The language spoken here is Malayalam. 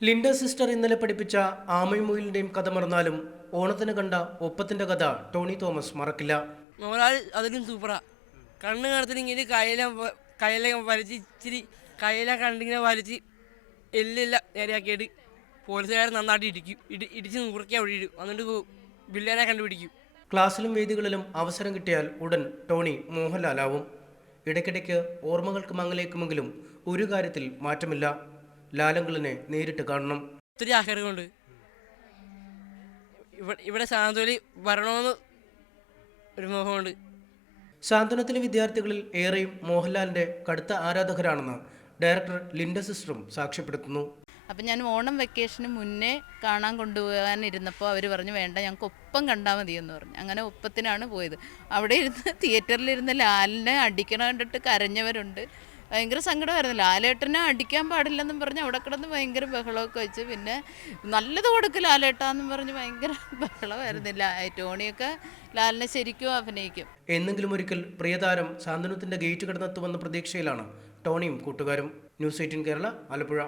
ലിൻഡ സിസ്റ്റർ ഇന്നലെ പഠിപ്പിച്ച ആമയും മുയിലിന്റെയും കഥ മറന്നാലും ഓണത്തിന് കണ്ട ഒപ്പത്തിന്റെ കഥ ടോണി തോമസ് മറക്കില്ല. മോഹൻലാൽ അതിലും സൂപ്പറാ. കണ്ണ് കാണത്തില്ലെങ്കിൽ കയ്യിലെ വലിച്ച് ഇച്ചിരി കയ്യിലെ കണ്ടിങ്ങനെ വലിച്ച് എല്ലാം നേരെയാക്കിയിട്ട് പോലീസുകാരെ നന്നായിട്ട് ഇടിച്ച് നുറുക്കി അവിടെ ഇടും. എന്നിട്ട് വില്ലനെ കണ്ടുപിടിക്കും. ക്ലാസ്സിലും വേദികളിലും അവസരം കിട്ടിയാൽ ഉടൻ ടോണി മോഹൻലാലാവും. ഇടയ്ക്കിടയ്ക്ക് ഓർമ്മകൾക്ക് മങ്ങലേക്കുമെങ്കിലും ഒരു കാര്യത്തിൽ മാറ്റമില്ല, ലാലങ്കളിനെ നേരിട്ട് കാണണം. ഒത്തിരി ആഗ്രഹമുണ്ട് ഇവിടെ സാന്ത്വനയിൽ വരണമെന്ന് ഒരു മോഹമുണ്ട്. സാന്ത്വനത്തിലെ വിദ്യാർത്ഥികളിൽ ഏറെയും മോഹൻലാലിന്റെ കടുത്ത ആരാധകരാണെന്ന് ഡയറക്ടർ ലിൻഡ സിസ്റ്ററും സാക്ഷ്യപ്പെടുത്തുന്നു. അപ്പം ഞാൻ ഓണം വെക്കേഷന് മുന്നേ കാണാൻ കൊണ്ടുപോകാനിരുന്നപ്പോൾ അവർ പറഞ്ഞു വേണ്ട, ഞങ്ങൾക്ക് ഒപ്പം കണ്ടാൽ മതിയെന്ന് പറഞ്ഞു. അങ്ങനെ ഒപ്പത്തിനാണ് പോയത്. അവിടെ ഇരുന്ന് തിയേറ്ററിലിരുന്ന് ലാലിനെ അടിക്കണ കണ്ടിട്ട് കരഞ്ഞവരുണ്ട്. ഭയങ്കര സങ്കടമായിരുന്നു. ലാലേട്ടനെ അടിക്കാൻ പാടില്ലെന്നും പറഞ്ഞ് അവിടെ കിടന്ന് ഭയങ്കര ബഹളമൊക്കെ വെച്ച്, പിന്നെ നല്ലത് കൊടുക്കും ലാലേട്ടാന്നും പറഞ്ഞ് ഭയങ്കര ബഹളമായിരുന്നില്ല. ടോണിയൊക്കെ ലാലിനെ ശരിക്കും അഭിനയിക്കും. എന്നെങ്കിലും ഒരിക്കൽ പ്രിയതാരം സാന്ത്വനത്തിന്റെ ഗേറ്റ് കടന്നെത്തുമെന്ന പ്രതീക്ഷയിലാണ് ടോണിയും കൂട്ടുകാരും. ന്യൂസ് 18 കേരള, ആലപ്പുഴ.